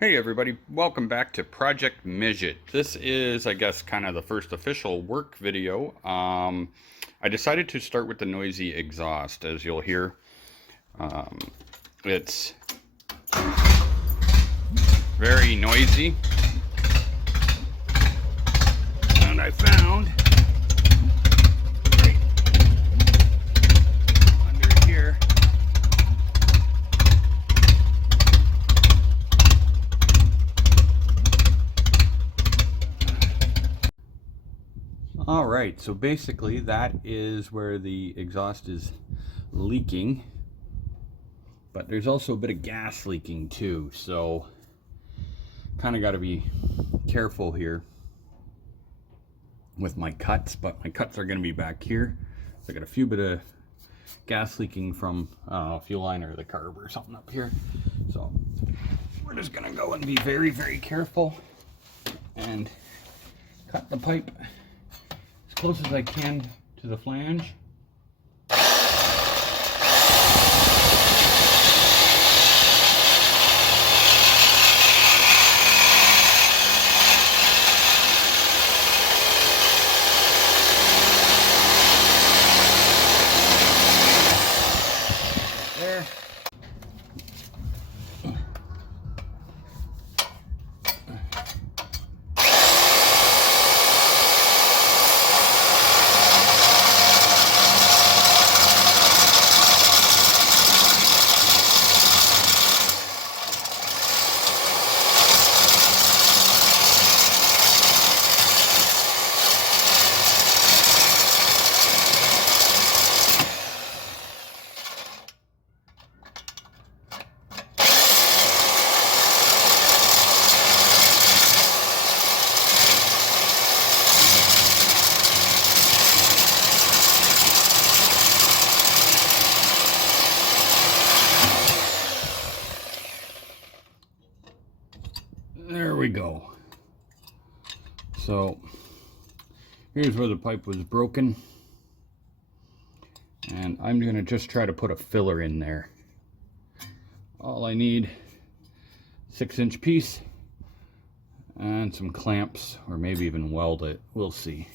Hey everybody, welcome back to Project Midget. This is, I guess, kind of the first official work video. I decided to start with the noisy exhaust. As you'll hear. It's very noisy. And I found right under here Alright, so basically that is where the exhaust is leaking, but there's also a bit of gas leaking too, so kind of got to be careful here with my cuts, but my cuts are going to be back here. So I got a few bit of gas leaking from a fuel line or the carb or something up here, so we're just going to go and be very careful and cut the pipe as close as I can to the flange. There. There we go. So here's where the pipe was broken, and I'm going to just try to put a filler in there. All I need, 6-inch piece and some clamps, or maybe even weld it. We'll see.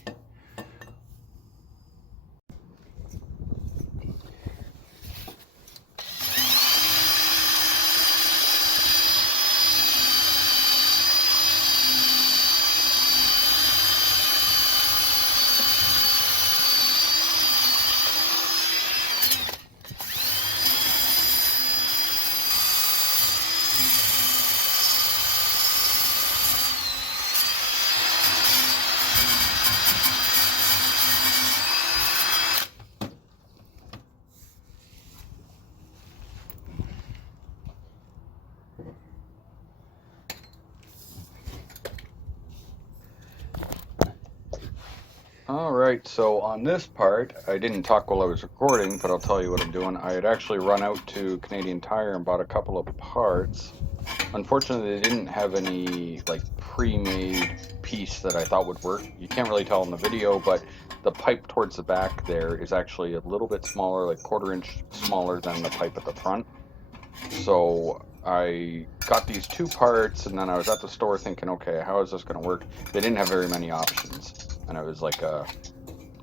Alright, so on this part, I didn't talk while I was recording, but I'll tell you what I'm doing. I had actually run out to Canadian Tire and bought a couple of parts. Unfortunately, they didn't have any like pre-made piece that I thought would work. You can't really tell in the video, but the pipe towards the back there is actually a little bit smaller, like 1/4 inch smaller than the pipe at the front. So I got these two parts, and then I was at the store thinking, okay, how is this going to work? They didn't have very many options, and it was like a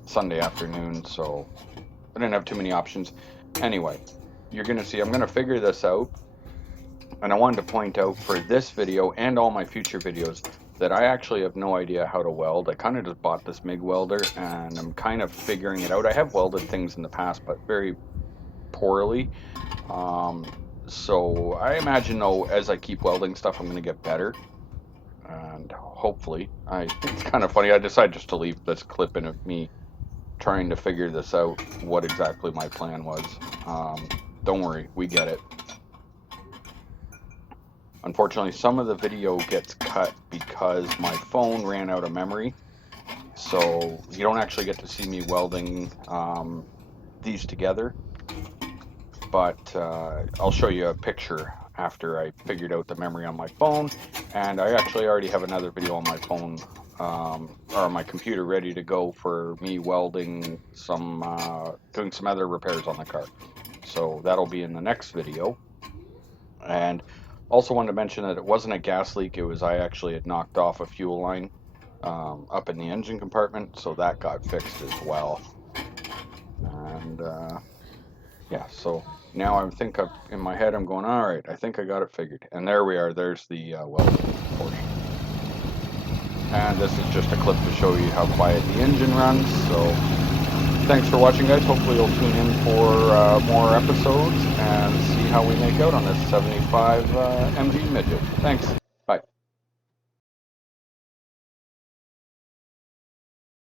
Sunday afternoon, so I didn't have too many options. Anyway, you're going to see, I'm going to figure this out, and I wanted to point out for this video and all my future videos that I actually have no idea how to weld. I kind of just bought this MIG welder, and I'm kind of figuring it out. I have welded things in the past, but very poorly. So I imagine, though, as I keep welding stuff, I'm going to get better. And hopefully, it's kind of funny. I decided just to leave this clip in of me trying to figure this out, what exactly my plan was. Don't worry, we get it. Unfortunately, some of the video gets cut because my phone ran out of memory. So you don't actually get to see me welding these together. But I'll show you a picture after I figured out the memory on my phone, and I actually already have another video on my phone or my computer ready to go for me welding some, doing some other repairs on the car. So that'll be in the next video. And Also wanted to mention that it wasn't a gas leak. It was I actually had knocked off a fuel line up in the engine compartment, so that got fixed as well. And yeah, so now I think in my head I'm going, all right, I think I got it figured. And there we are. There's the welding portion. And this is just a clip to show you how quiet the engine runs. So thanks for watching, guys. Hopefully you'll tune in for more episodes and see how we make out on this 75 MG Midget. Thanks.